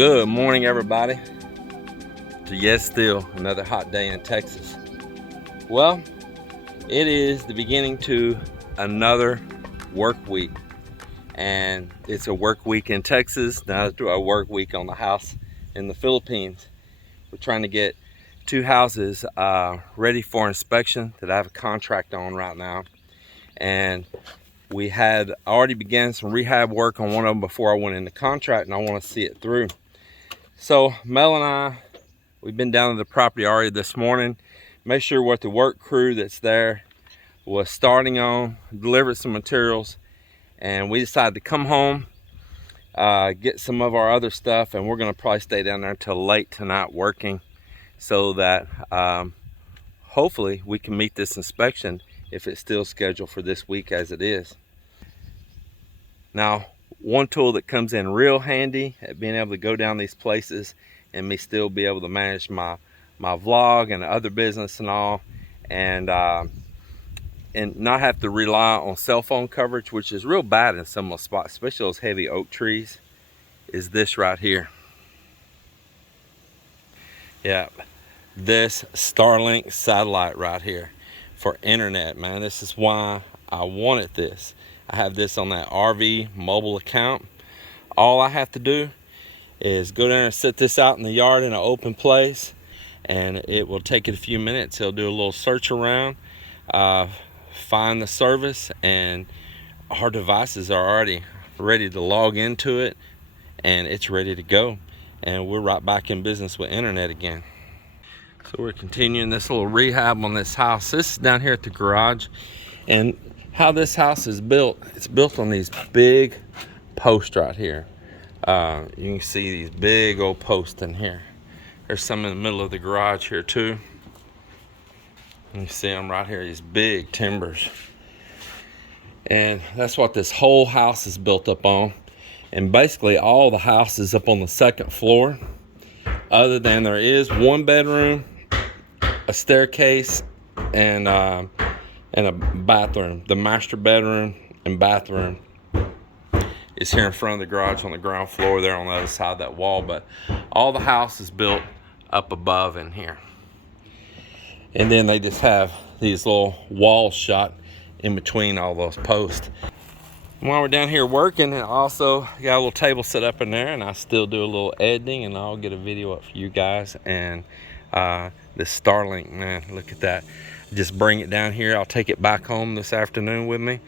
Good morning, everybody. Yes, still another hot day in Texas. Well, it is the beginning to another work week, and it's a work week in Texas. Now it's a work week on the house in the Philippines. We're trying to get two houses ready for inspection that I have a contract on right now, and we had already began some rehab work on one of them before I went into contract, and I want to see it through. So Mel and I, we've been down to the property already this morning, make sure what the work crew that's there was starting on, delivered some materials, and we decided to come home, get some of our other stuff, and we're going to probably stay down there until late tonight working, so that hopefully we can meet this inspection if it's still scheduled for this week as it is. Now, one tool that comes in real handy at being able to go down these places and me still be able to manage my vlog and other business and all, and not have to rely on cell phone coverage, which is real bad in some of the spots, especially those heavy oak trees, is this right here. Yeah, this Starlink satellite right here for internet, man. This is why I wanted this. I have this on that RV mobile account. All I have to do is go down and set this out in the yard in an open place, and it will take it a few minutes. It'll do a little search around, find the service, and our devices are already ready to log into it, and it's ready to go, and we're right back in business with internet again. So we're continuing this little rehab on this house. This is down here at the garage, and how this house is built, it's built on these big posts right here. You can see these big old posts in here. There's some in the middle of the garage here too. You see them right here, these big timbers. And that's what this whole house is built up on. And basically all the house is up on the second floor, other than there is one bedroom, a staircase, and a bathroom. The master bedroom and bathroom is here in front of the garage on the ground floor there on the other side of that wall, but all the house is built up above in here. And then they just have these little walls shot in between all those posts. And while we're down here working, I also got a little table set up in there, and I still do a little editing, and I'll get a video up for you guys. And this Starlink, man, look at that. Just bring it down here. I'll take it back home this afternoon with me.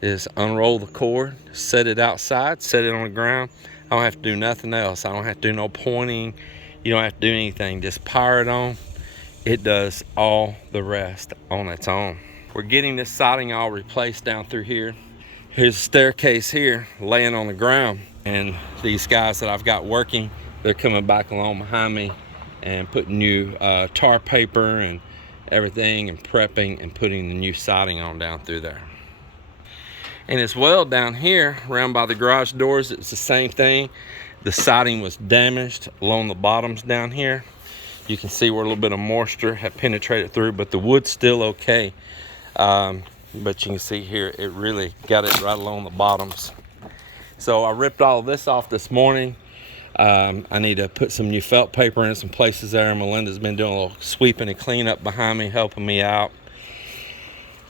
Just unroll the cord, set it outside, set it on the ground. I don't have to do nothing else. I don't have to do no pointing. You don't have to do anything. Just power it on. It does all the rest on its own. We're getting this siding all replaced down through here. Here's a staircase here laying on the ground, and these guys that I've got working, they're coming back along behind me and putting new tar paper and everything, and prepping and putting the new siding on down through there. And as well down here around by the garage doors, it's the same thing. The siding was damaged along the bottoms down here. You can see where a little bit of moisture had penetrated through, but the wood's still okay. But you can see here, it really got it right along the bottoms. So I ripped all of this off this morning. I need to put some new felt paper in some places there. Melinda's been doing a little sweeping and cleanup behind me, helping me out.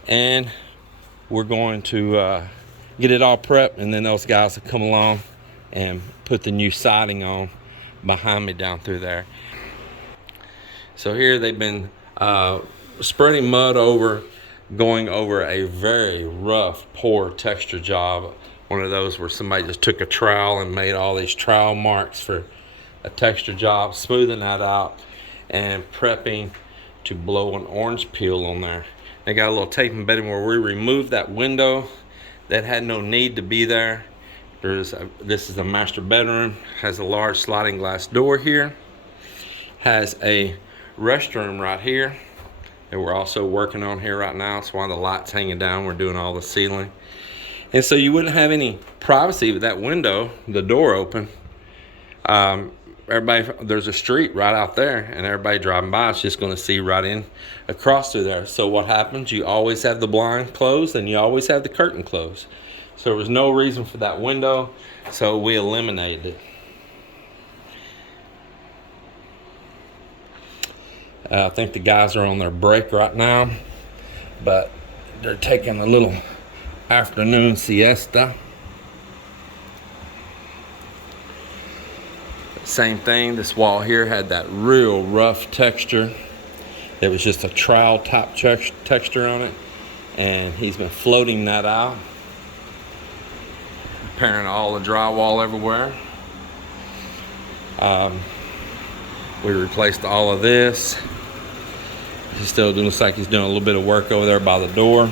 And we're going to get it all prepped, and then those guys will come along and put the new siding on behind me down through there. So here they've been spreading mud over, going over a very rough, poor texture job. One of those where somebody just took a trowel and made all these trowel marks for a texture job, smoothing that out and prepping to blow an orange peel on there. They got a little tape embedded where we removed that window that had no need to be there. This is a master bedroom, has a large sliding glass door here, has a restroom right here that we're also working on here right now. That's why the light's hanging down. We're doing all the ceiling. And so you wouldn't have any privacy with that window, the door open. There's a street right out there, and everybody driving by is just going to see right in across through there. So what happens? You always have the blind closed, and you always have the curtain closed. So there was no reason for that window, so we eliminated it. I think the guys are on their break right now, but they're taking a little afternoon siesta. Same thing, this wall here had that real rough texture. It was just a trowel type texture on it, and he's been floating that out, repairing all the drywall everywhere. We replaced all of this. He still looks like he's doing a little bit of work over there by the door.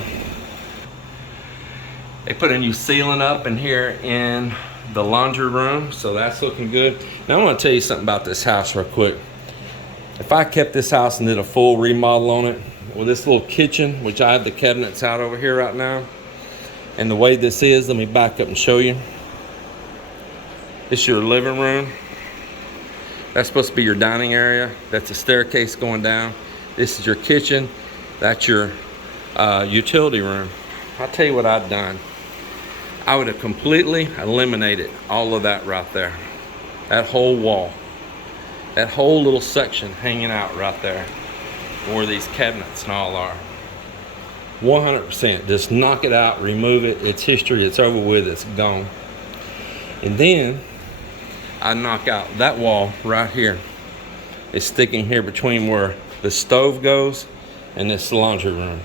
They put a new ceiling up in here in the laundry room, so that's looking good. Now I want to tell you something about this house real quick. If I kept this house and did a full remodel on it, with this little kitchen, which I have the cabinets out over here right now, and the way this is, let me back up and show you. This is your living room. That's supposed to be your dining area. That's a staircase going down. This is your kitchen. That's your utility room. I'll tell you what I've done. I would have completely eliminated all of that right there. That whole wall. That whole little section hanging out right there, where these cabinets and all are. 100%. Just knock it out, remove it. It's history. It's over with. It's gone. And then I knock out that wall right here. It's sticking here between where the stove goes and this laundry room.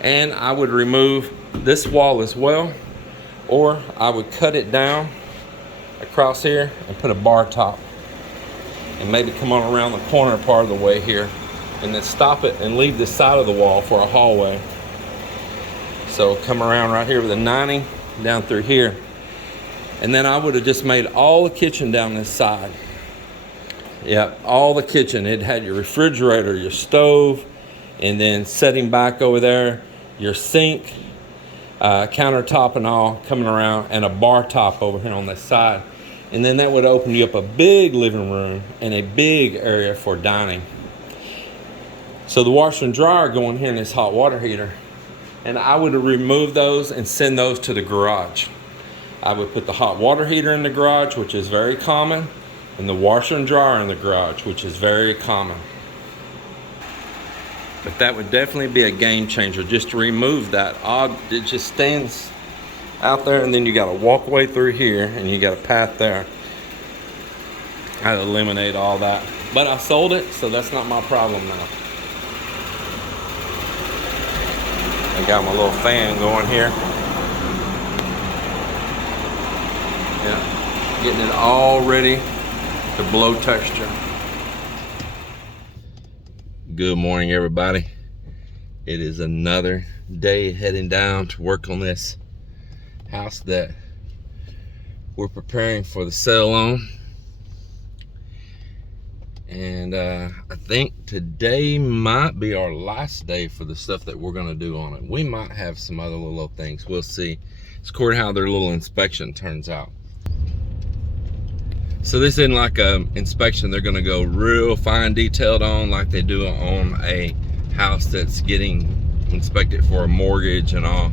And I would remove this wall as well, or I would cut it down across here and put a bar top, and maybe come on around the corner part of the way here, and then stop it and leave this side of the wall for a hallway. So come around right here with a 90 down through here. And then I would have just made all the kitchen down this side. Yeah, all the kitchen. It had your refrigerator, your stove, and then setting back over there, your sink, countertop and all coming around, and a bar top over here on this side. And then that would open you up a big living room and a big area for dining. So the washer and dryer go in here in this hot water heater. And I would remove those and send those to the garage. I would put the hot water heater in the garage, which is very common, and the washer and dryer in the garage, which is very common. But that would definitely be a game changer, just to remove that odd, it just stands out there, and then you got a walkway through here, and you got a path there. I'd eliminate all that. But I sold it, so that's not my problem now. I got my little fan going here. Yeah, getting it all ready to blow texture. Good morning, everybody. It is another day heading down to work on this house that we're preparing for the sale on. And I think today might be our last day for the stuff that we're going to do on it. We might have some other little things. We'll see. It's according to how their little inspection turns out. So this isn't like an inspection they're going to go real fine detailed on like they do on a house that's getting inspected for a mortgage and all.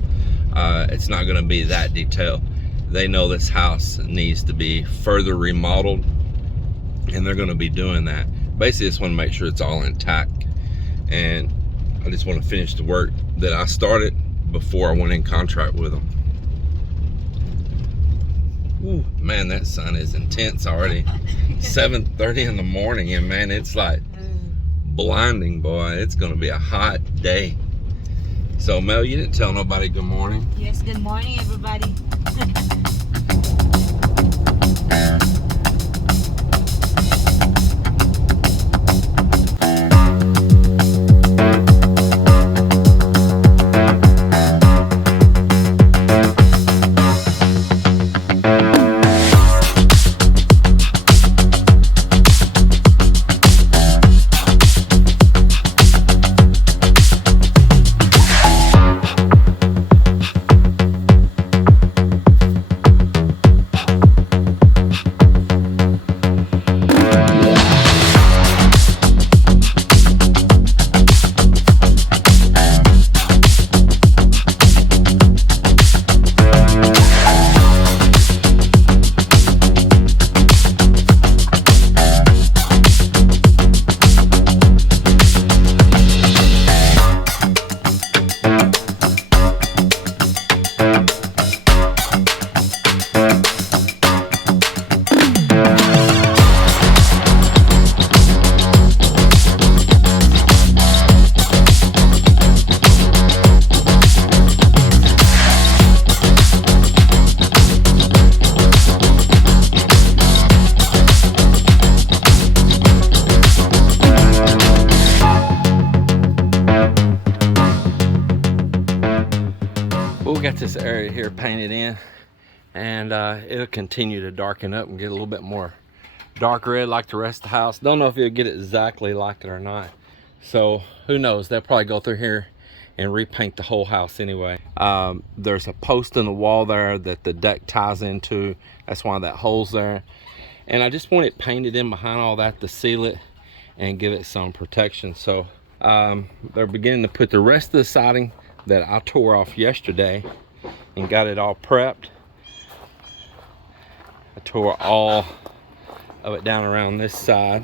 It's not going to be that detailed. They know this house needs to be further remodeled, and they're going to be doing that. Basically, I just want to make sure it's all intact, and I just want to finish the work that I started before I went in contract with them. Ooh, man, that sun is intense already. 7:30 in the morning, and man, it's like blinding, boy. It's going to be a hot day. So, Mel, you didn't tell nobody good morning. Yes, good morning, everybody. this area here painted in, and it'll continue to darken up and get a little bit more dark red like the rest of the house. Don't know if it'll get exactly like it or not. So who knows? They'll probably go through here and repaint the whole house anyway. There's a post in the wall there that the deck ties into. That's why that hole's there. And I just want it painted in behind all that to seal it and give it some protection. So they're beginning to put the rest of the siding that I tore off yesterday and got it all prepped. I tore all of it down around this side.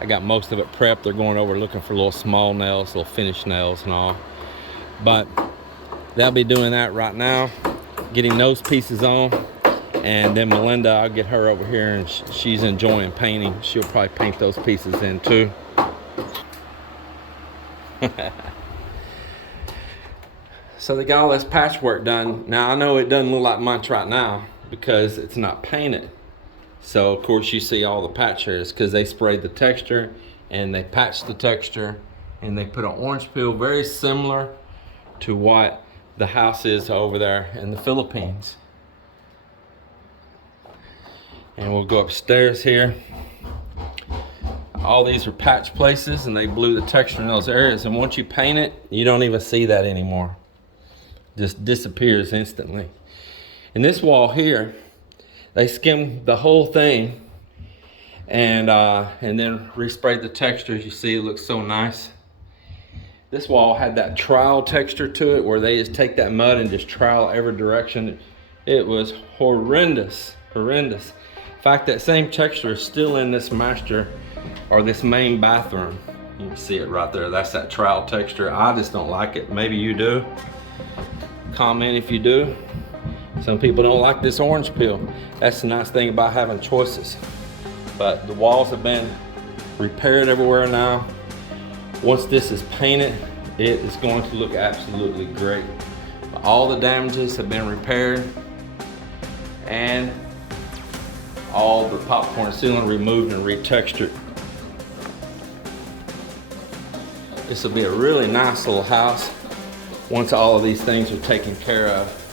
I got most of it prepped. They're going over looking for little small nails, little finished nails and all. But they'll be doing that right now, getting those pieces on. And then Melinda, I'll get her over here, and she's enjoying painting. She'll probably paint those pieces in too. So they got all this patchwork done. Now I know it doesn't look like much right now because it's not painted. So of course you see all the patch areas because they sprayed the texture and they patched the texture and they put an orange peel very similar to what the house is over there in the Philippines. And we'll go upstairs here. All these are patch places and they blew the texture in those areas, and once you paint it, you don't even see that anymore. Just disappears instantly. And this wall here, they skimmed the whole thing and then resprayed the textures. You see, it looks so nice. This wall had that trowel texture to it where they just take that mud and just trowel every direction. It was horrendous, horrendous. In fact, that same texture is still in this master or this main bathroom. You can see it right there. That's that trowel texture. I just don't like it. Maybe you do. Comment if you do. Some people don't like this orange peel. That's the nice thing about having choices. But the walls have been repaired everywhere now. Once this is painted, it is going to look absolutely great. All the damages have been repaired and all the popcorn ceiling removed and retextured. This will be a really nice little house once all of these things are taken care of.